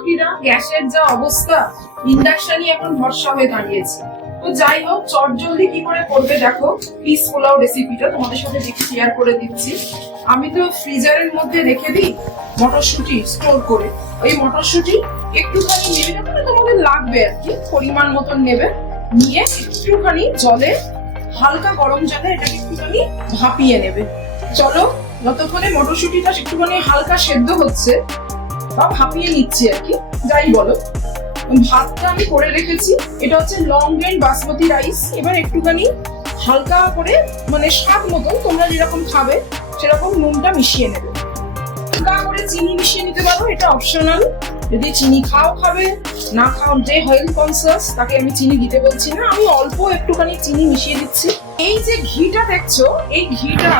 গৃহবধূরা গ্যাসের যা অবস্থা, ইন্ডাকশনই এখন ভরসা হয়ে দাঁড়িয়েছে। তো যাই হোক, চটজলদি কি করে করবে দেখো, পিস পোলাও রেসিপিটা তোমাদের সাথে শেয়ার করে দিচ্ছি। আমি তো ফ্রিজারের মধ্যে রেখে দিই মটরশুঁটি স্টোর করে। ওই মটরশুঁটি একটুখানি নেবে, যখন তোমাদের লাগবে আর কি পরিমাণ মতন নেবে, নিয়ে একটুখানি জলে, হালকা গরম জলে এটাকে একটুখানি ভাপিয়ে নেবে। চলো, যতক্ষণে মটরশুঁটিটা একটুখানি হালকা সেদ্ধ হচ্ছে বা ভাপিয়ে নিচ্ছি আর কি, যাই বলো। ভাতটা আমি করে রেখেছি, এটা হচ্ছে লং গ্রেন বাসমতি রাইস। এবার একটুখানি হালকা করে, মানে স্বাদ মতন তোমরা যেরকম খাবে সেরকম নুনটা মিশিয়ে নেবে। হালকা করে চিনি মিশিয়ে নিতে পারো, এটা অপশনাল। যদি চিনি খাও খাবে, না খাও, যে হেলথ কনসিয়াস তাকে আমি চিনি দিতে বলছি না, আমি অল্প একটুখানি চিনি মিশিয়ে দিচ্ছি। এই যে ঘিটা দেখছো, এই ঘিটা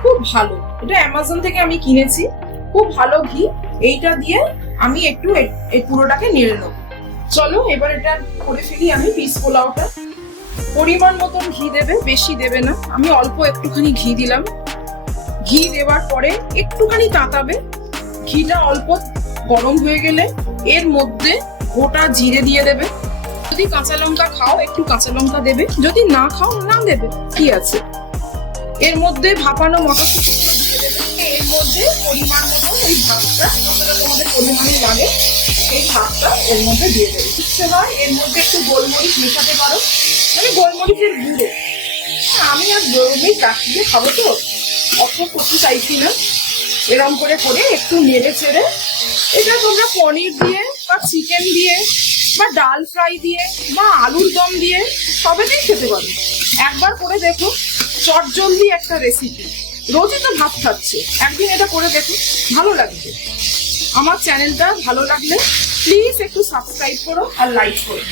খুব ভালো, এটা অ্যামাজন থেকে আমি কিনেছি, খুব ভালো ঘি। এইটা দিয়ে আমি একটু এই পুরোটাকে নেড়ে নেবো। চলো এবার এটা করে ফেলি আমি পিস পোলাওটা। পরিমাণ মতন ঘি দেবে, বেশি দেবে না, আমি অল্প একটুখানি ঘি দিলাম। ঘি দেওয়ার পরে একটুখানি তাতাবে, ঘিটা অল্প গরম হয়ে গেলে এর মধ্যে গোটা জিরে দিয়ে দেবে। যদি কাঁচা লঙ্কা খাও একটু কাঁচা লঙ্কা দেবে, যদি না খাও না দেবে, কি আছে। এর মধ্যে ভাপানো মটরশুঁটিগুলো দিয়ে দেবে। এর মধ্যে পরিমাণ মতো ওই ভাতটা, যতটা তোমাদের পরিমাণে লাগে সেই ভাতটা এর মধ্যে দিয়ে দেবে। ইচ্ছে হয় এর মধ্যে একটু গোলমরিচ মেশাতে পারো, মানে গোলমরিচের গুঁড়ো। আমি আর গোলমরিচ কাটিয়ে খাবো তো, অত করতে চাইছি না। এরকম করে করে একটু নেড়ে ছেড়ে এটা তোমরা পনির দিয়ে বা চিকেন দিয়ে বা ডাল ফ্রাই দিয়ে বা আলুর দম দিয়ে সবেতেই খেতে পারো। একবার করে দেখো, চটজলদি একটা রেসিপি। রোজই তো ভাত খাচ্ছে, একদিন এটা করে দেখো, ভালো লাগবে। আমার চ্যানেলটা ভালো লাগলে প্লিজ একটু সাবস্ক্রাইব করো আর লাইক করো।